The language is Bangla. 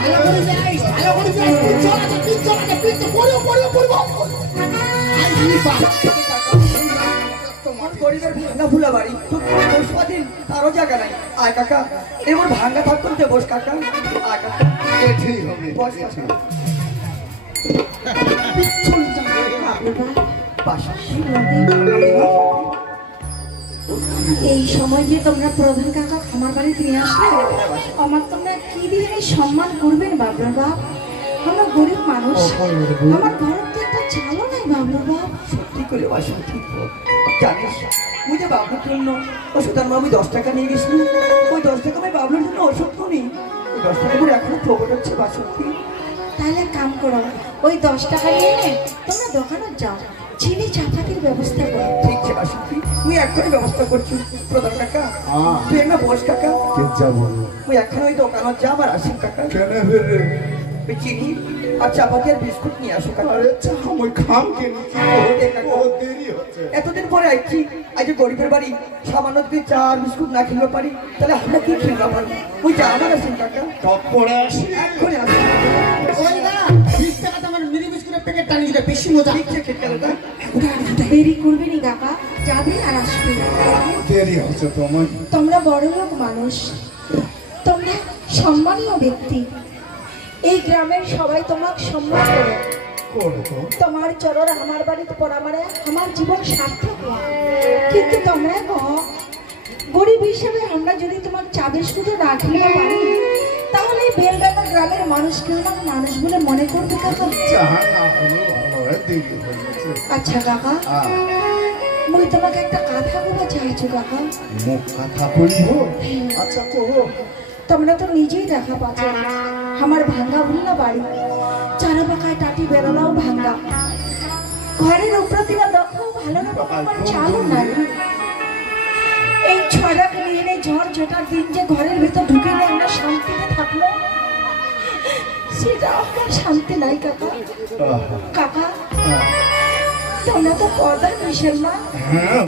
ভালো করে যাইস, ভালো করে যাইস। তুই চল আগে, পিছনে পড়বো। আই নি বাবা। তোমার গরিবের ভাঙা ভুলা বাড়ি বসবা দিন তারও জায়গা নাই। আয় কাকা এবার ভাঙা থাক করতে বস কাকা। আয় কাকা এটাই হবে। বস কাকা। চল যা। বাসা এই সময় যে তোমরা প্রধান কাকা আমার বাড়িতে নিয়ে আসলে আমার তোমরা কি দিয়ে সম্মান করবেন বাবরা বাপ? আমরা গরিব মানুষ, আমার ঘরের তো একটা চালও নাই বাবরা বাপ। সত্যি করে বাসা ঠিক জানিস ওই যে বাবুর জন্য ওষুধ আনবো আমি 10 টাকা নিয়ে গেছি। ওই 10 টাকা আমি বাবুর জন্য ওষুধ কিনি। ওই 10 টাকা করে এখনো প্রকট হচ্ছে বাসন্তী। তাহলে এক কাম করো, ওই 10 টাকা নিয়ে তোমরা দোকানে যাও, চিনি চাপাতির ব্যবস্থা করো। ঠিক আছে বাসন্তী তুই এখনই ব্যবস্থা করছিস প্রধান কাকা। তুই একটা বস কাকা। কে যাবো? তুই এখন ওই দোকানে যা আমার আসিস কাকা। কেন রে? ওই চিনি আর চাপাতি আর বিস্কুট নিয়ে আসো কাকা। আরে চা মই খাম কেন? কাকা। ও দেরি হচ্ছে। এতদিন পরে আইছি, আজ গরিবের বাড়ি সামান্য যদি চা আর বিস্কুট না খেলে পারি তাহলে আমরা কি খেলতে পারি? ওই যা আমার আসেন কাকা। টপরে আসি। এক্ষুনি আসেন। ওই না 20 টাকা আমার মিনি বিস্কুটের প্যাকেট টানি দিলে বেশি মজা। ঠিক আছে কাকা। দেরি করবে নি কাকা, যাবে আর আসবে। দেরি হচ্ছে তোমার। তোমরা বড় লোক মানুষ, তোমরা সম্মানীয় ব্যক্তি, এই গ্রামের সবাই তোমাকে সম্মান করে। করবো। তোমার চরণ আমার বাড়িতে পড়া মানে আমার জীবন সার্থক হয়। কিন্তু তোমরা গরিব হিসেবে আমরা যদি তোমার চা বিস্কুটও না খেলে পারি তাহলে এই বেলডাঙ্গা গ্রামের মানুষ বলে মনে করবে কাকা। চাহা না হলো ভালো, দেরি হয়ে গেছে। আচ্ছা কাকা, মুই তোমাকে একটা কথা বলা চাইছো কাকা। মুখ কথা বলবো? আচ্ছা কহো। তোমরা তো নিজেই দেখা পাচ্ছ আমার ভাঙ্গা ভুল্লা বাড়ি, চারা পাকায় টাটি বেরোলাও ভাঙ্গা, ঘরের উপরতিরা দেখো ভালো রকম আমার চালও নাই। এই ছড়াকে নিয়ে নেই ঝড় ঝটার দিন যে ঘরের ভেতর ঢুকে নিয়ে আমরা শান্তিতে থাকলো, সেটা আমার শান্তি নাই কাকা। কাকা তোমরা তো পর্দা মিশেল না? হ্যাঁ